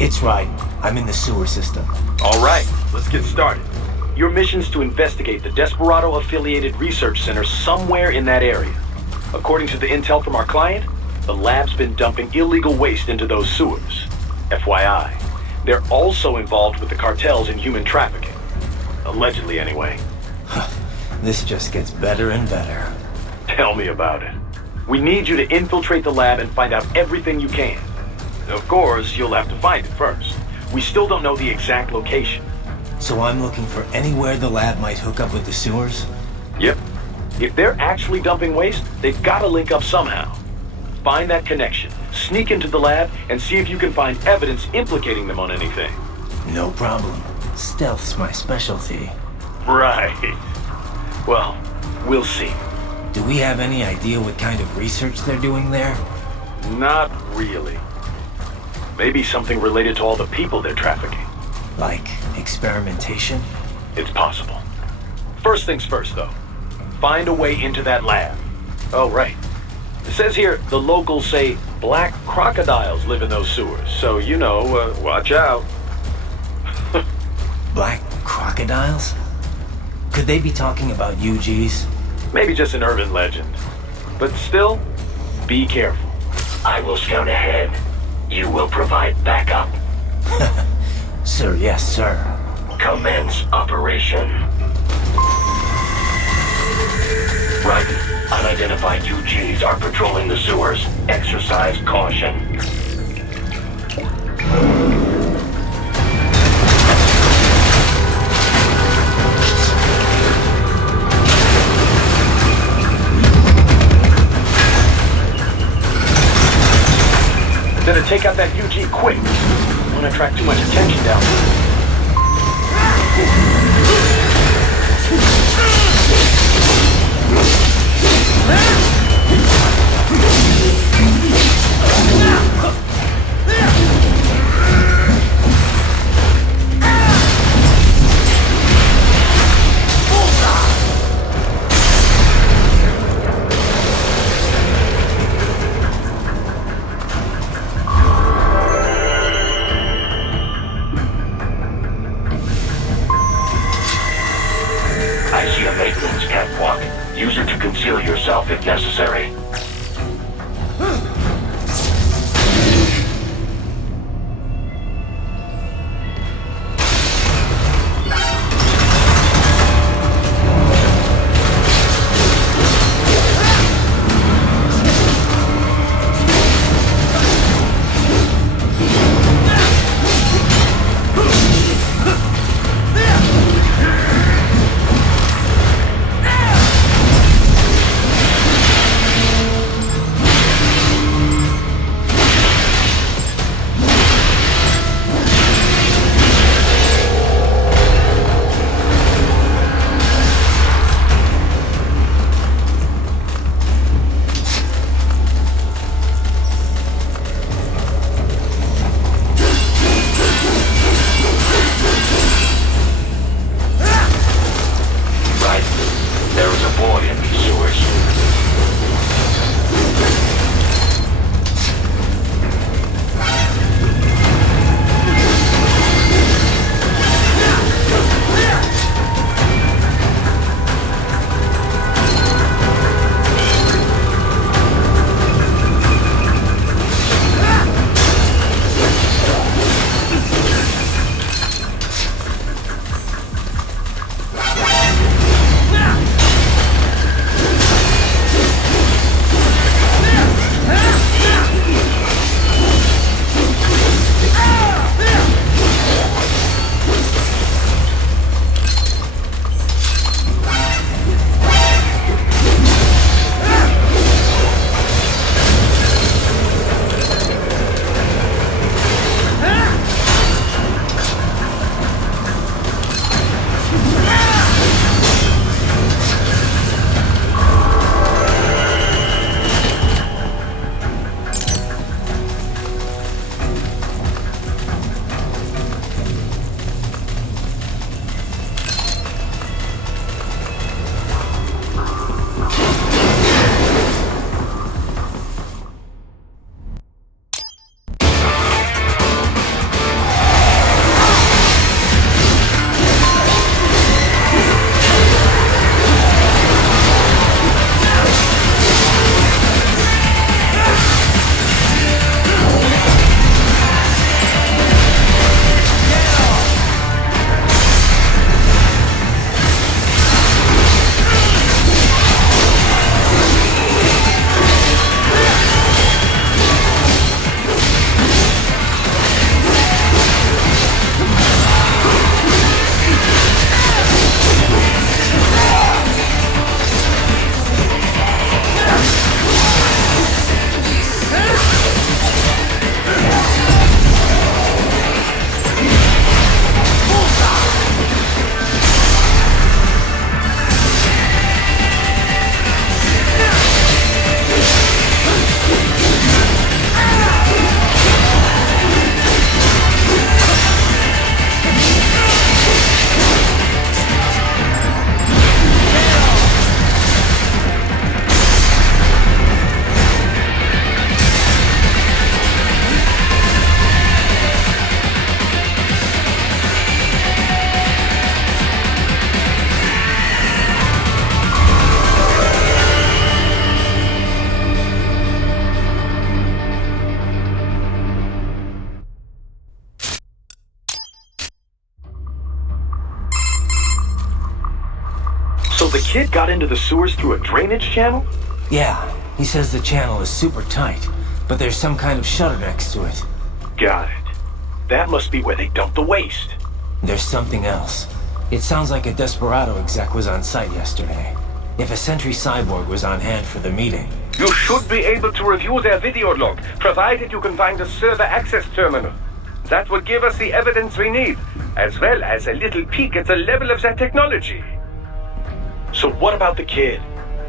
It's right. I'm in the sewer system. All right, let's get started. Your mission's to investigate the Desperado-affiliated research center somewhere in that area. According to the intel from our client, the lab's been dumping illegal waste into those sewers. FYI, they're also involved with the cartels in human trafficking. Allegedly, anyway. This just gets better and better. Tell me about it. We need you to infiltrate the lab and find out everything you can. Of course, you'll have to find it first. We still don't know the exact location. So I'm looking for anywhere the lab might hook up with the sewers? Yep. If they're actually dumping waste, they've got to link up somehow. Find that connection, sneak into the lab, and see if you can find evidence implicating them on anything. No problem. Stealth's my specialty. Right. Well, we'll see. Do we have any idea what kind of research they're doing there? Not really. Maybe something related to all the people they're trafficking. Like experimentation? It's possible. First things first, though. Find a way into that lab. Oh, right. It says here the locals say black crocodiles live in those sewers, so you know, watch out. Black crocodiles? Could they be talking about UGs? Maybe just an urban legend. But still, be careful. I will scout ahead. You will provide backup. Sir, yes, sir. Commence operation. Right. Unidentified UGs are patrolling the sewers. Exercise caution. Better take out that UG quick. Don't want to attract too much attention down there. Use her to conceal yourself if necessary. the kid got into the sewers through a drainage channel? Yeah, he says the channel is super tight, but there's some kind of shutter next to it. Got it. That must be where they dumped the waste. There's something else. It sounds like a Desperado exec was on site yesterday. If a Sentry Cyborg was on hand for the meeting. You should be able to review their video log, provided you can find a server access terminal. That would give us the evidence we need, as well as a little peek at the level of their technology. So what about the kid?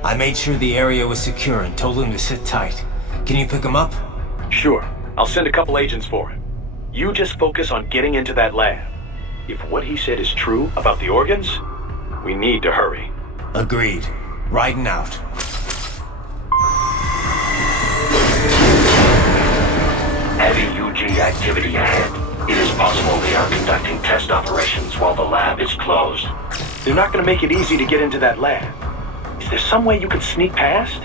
I made sure the area was secure and told him to sit tight. Can you pick him up? Sure. I'll send a couple agents for him. You just focus on getting into that lab. If what he said is true about the organs, we need to hurry. Agreed. Riding out. Heavy UG activity ahead. It is possible they are conducting test operations while the lab is closed. They're not going to make it easy to get into that lab. Is there some way you could sneak past?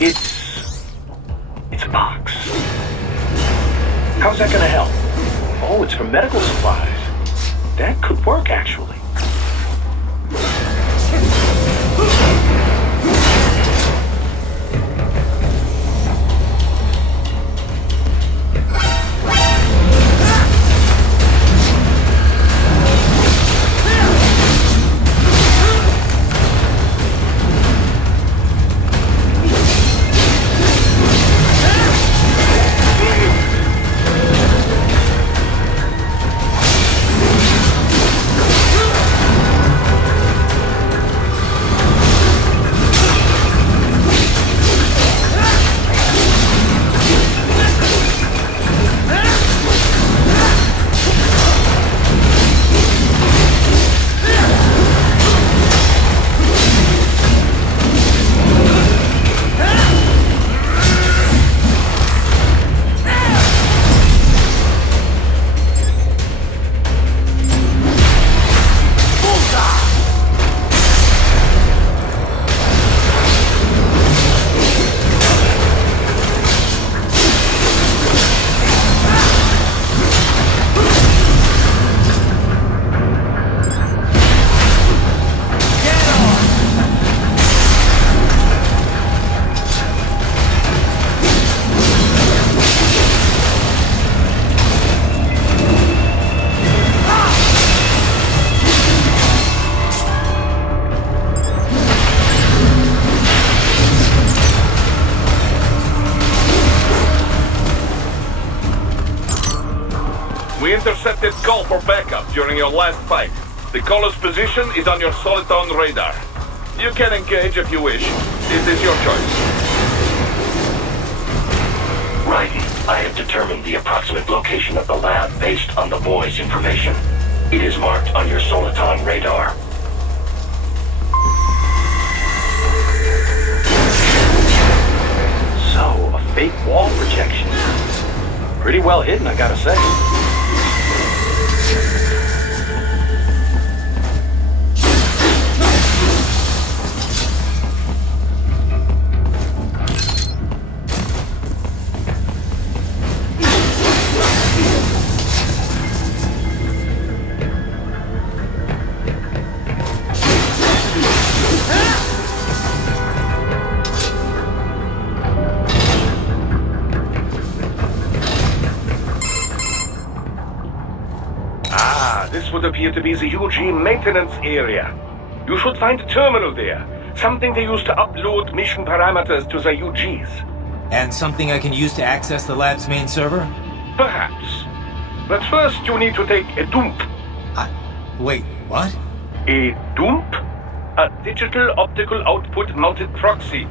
It's a box. How's that gonna help? Oh, it's for medical supplies. That could work, actually. We intercepted call for backup during your last fight. The caller's position is on your Soliton radar. You can engage if you wish. It is your choice. Righty, I have determined the approximate location of the lab based on the boy's information. It is marked on your Soliton radar. So, a fake wall projection. Pretty well hidden, I gotta say. This would appear to be the UG maintenance area. You should find a terminal there. Something they use to upload mission parameters to the UGs. And something I can use to access the lab's main server? Perhaps. But first you need to take a dump. Wait, what? A dump? A digital optical output mounted proxy.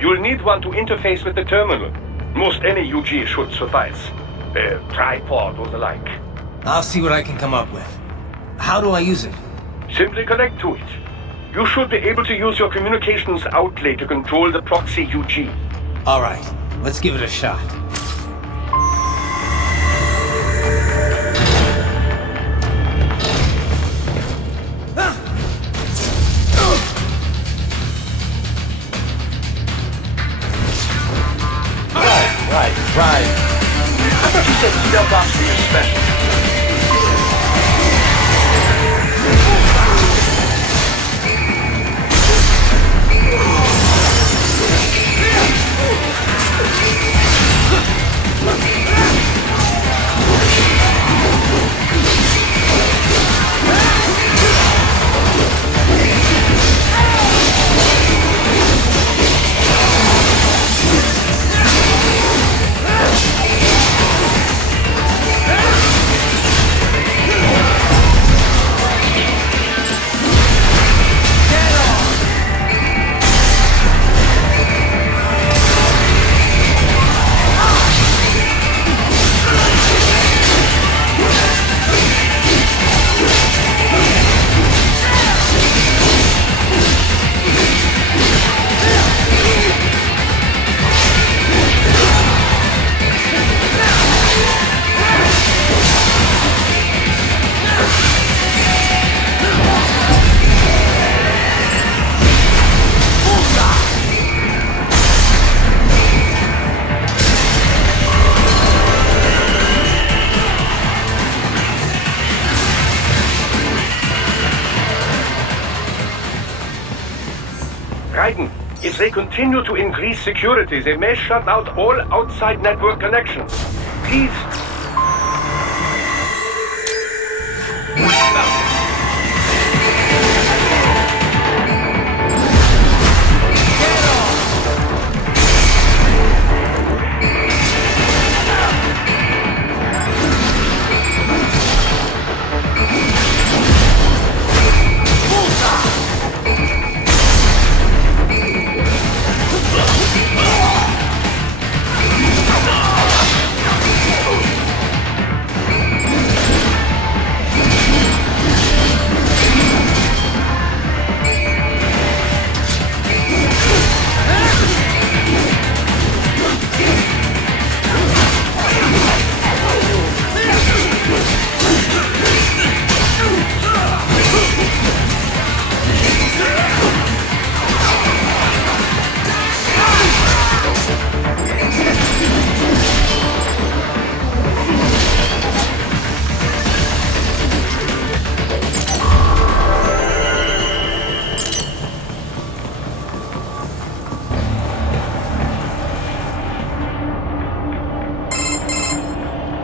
You'll need one to interface with the terminal. Most any UG should suffice. A tripod or the like. I'll see what I can come up with. How do I use it? Simply connect to it. You should be able to use your communications outlay to control the proxy UG. All right, let's give it a shot. Right. I thought you said stealth ops were your specialty. they continue to increase security, they may shut out all outside network connections. Please.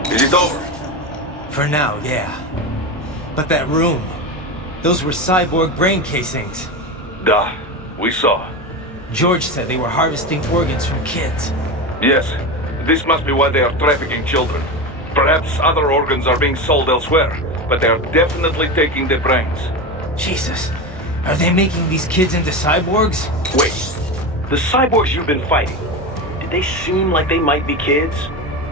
Is it over? For now, yeah. But that room, those were cyborg brain casings. Duh, we saw. George said they were harvesting organs from kids. Yes, this must be why they are trafficking children. Perhaps other organs are being sold elsewhere, but they are definitely taking the brains. Jesus, are they making these kids into cyborgs? Wait, the cyborgs you've been fighting, did they seem like they might be kids?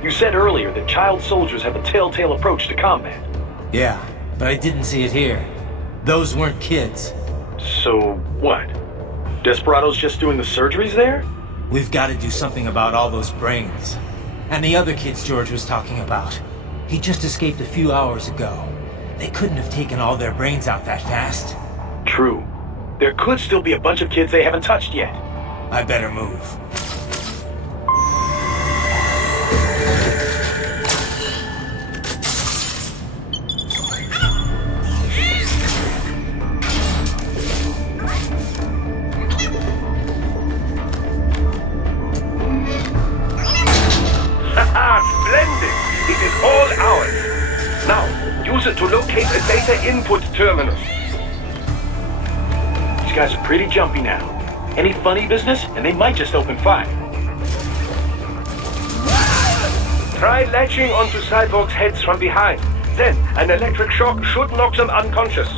You said earlier that child soldiers have a telltale approach to combat. Yeah, but I didn't see it here. Those weren't kids. So what? Desperado's just doing the surgeries there? We've got to do something about all those brains. And the other kids George was talking about. He just escaped a few hours ago. They couldn't have taken all their brains out that fast. True. There could still be a bunch of kids they haven't touched yet. I better move. Splendid! It is all ours. Now, use it to locate a data input terminal. These guys are pretty jumpy now. Any funny business, and they might just open fire. Try latching onto cyborgs' heads from behind. Then, an electric shock should knock them unconscious.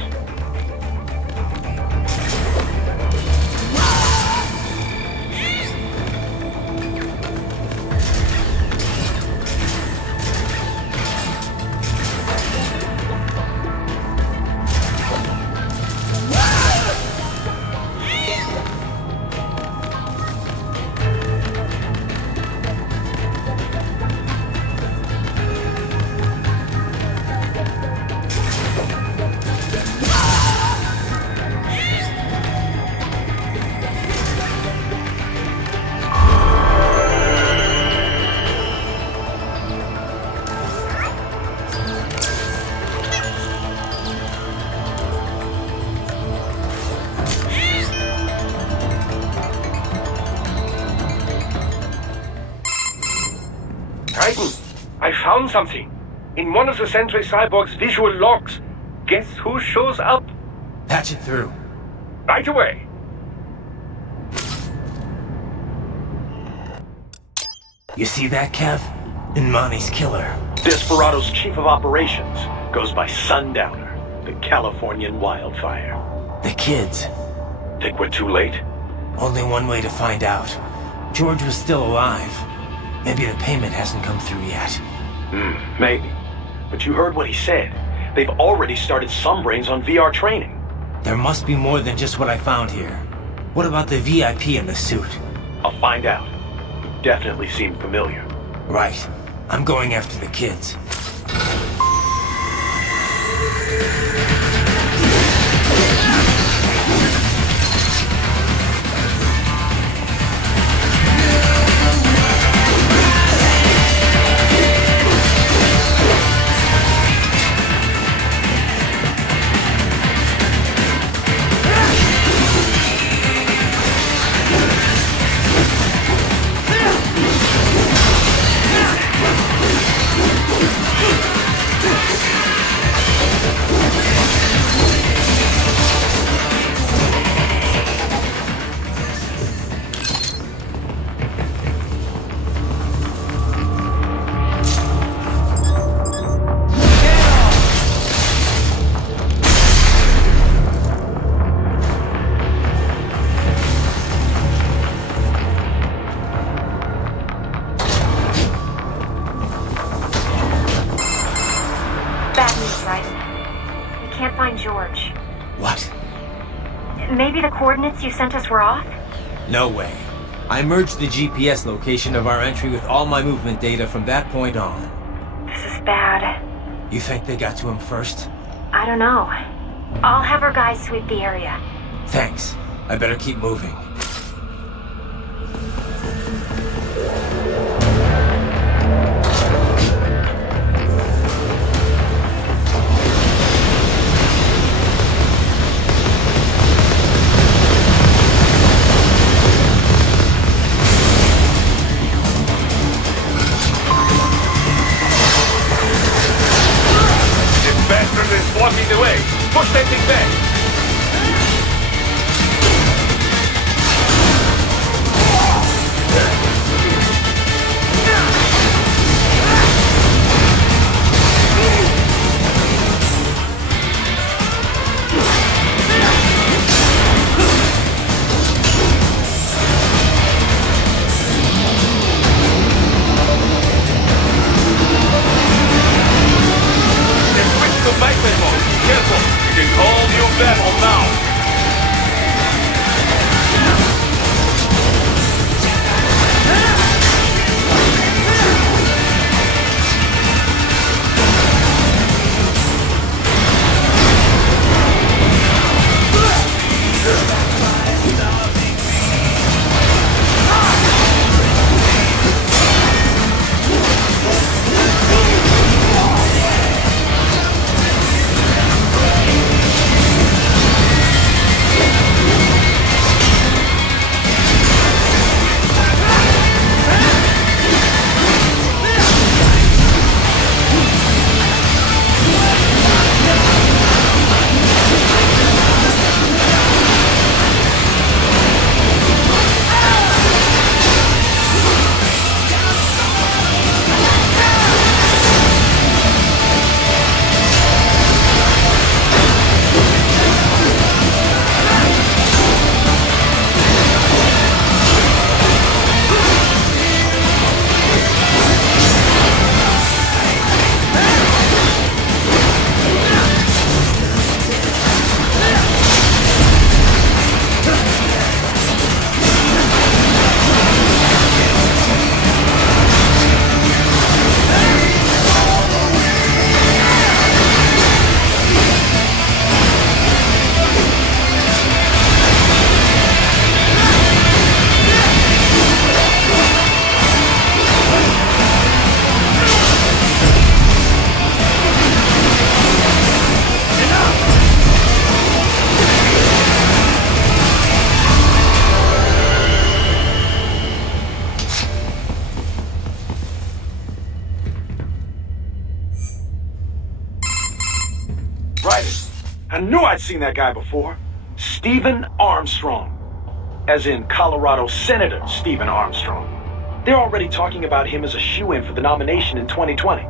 I found something. In one of the Sentry Cyborg's visual logs. Guess who shows up? Patch it through. Right away. You see that, Kev? Inmani's killer. Desperado's chief of operations goes by Sundowner, the Californian wildfire. The kids. Think we're too late? Only one way to find out. George was still alive. Maybe the payment hasn't come through yet. Maybe. But you heard what he said. They've already started some brains on VR training. There must be more than just what I found here. What about the VIP in the suit? I'll find out. You definitely seem familiar. Right. I'm going after the kids. Maybe the coordinates you sent us were off? No way. I merged the GPS location of our entry with all my movement data from that point on. This is bad. You think they got to him first? I don't know. I'll have our guys sweep the area. Thanks. I better keep moving. Blocking the way. Push that thing back. Careful! You can call new battle now! I knew I'd seen that guy before. Stephen Armstrong. As in Colorado Senator Stephen Armstrong. They're already talking about him as a shoo-in for the nomination in 2020.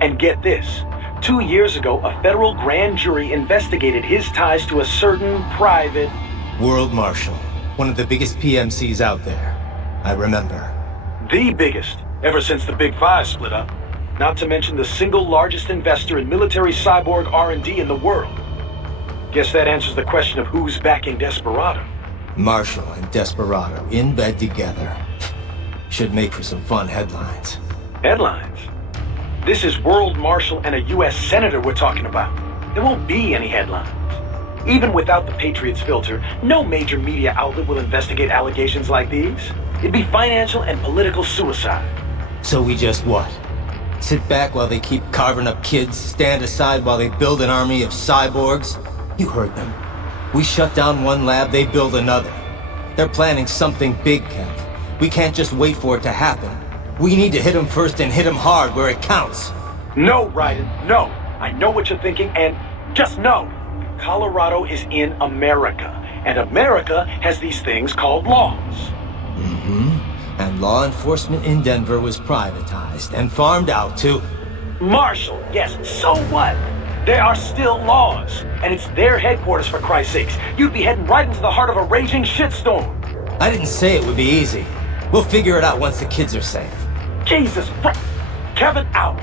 And get this. 2 years ago, a federal grand jury investigated his ties to a certain private... World Marshal. One of the biggest PMCs out there. I remember. The biggest, ever since the Big Five split up. Not to mention the single largest investor in military cyborg R&D in the world. Guess that answers the question of who's backing Desperado. Marshall and Desperado in bed together. Should make for some fun headlines. Headlines? This is World Marshal and a U.S. Senator we're talking about. There won't be any headlines. Even without the Patriots filter, no major media outlet will investigate allegations like these. It'd be financial and political suicide. So we just what? Sit back while they keep carving up kids, stand aside while they build an army of cyborgs? You heard them. We shut down one lab, they build another. They're planning something big, Kev. We can't just wait for it to happen. We need to hit them first and hit them hard where it counts. No, Raiden, no. I know what you're thinking, and just know. Colorado is in America, and America has these things called laws. Mm-hmm. And law enforcement in Denver was privatized and farmed out to... Marshall, yes, so what? There are still laws, and it's their headquarters for Christ's sakes. You'd be heading right into the heart of a raging shitstorm. I didn't say it would be easy. We'll figure it out once the kids are safe. Jesus Christ. Kevin out.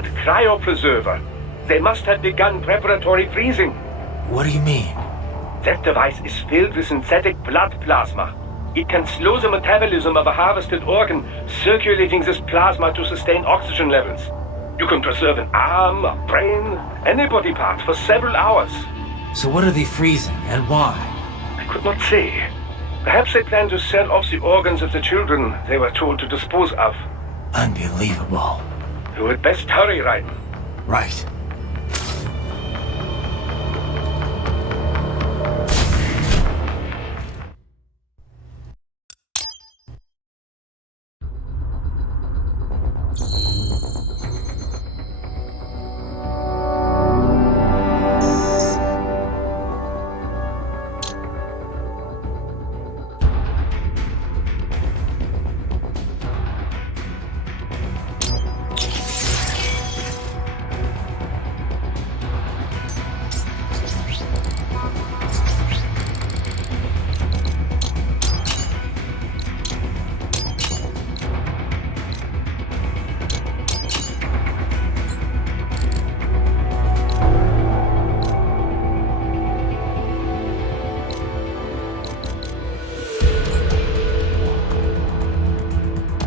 blood cryopreserver. They must have begun preparatory freezing. What do you mean? That device is filled with synthetic blood plasma. It can slow the metabolism of a harvested organ, circulating this plasma to sustain oxygen levels. You can preserve an arm, a brain, any body part for several hours. So what are they freezing, and why? I could not say. Perhaps they plan to sell off the organs of the children they were told to dispose of. Unbelievable. You had best hurry, Raiden. Right.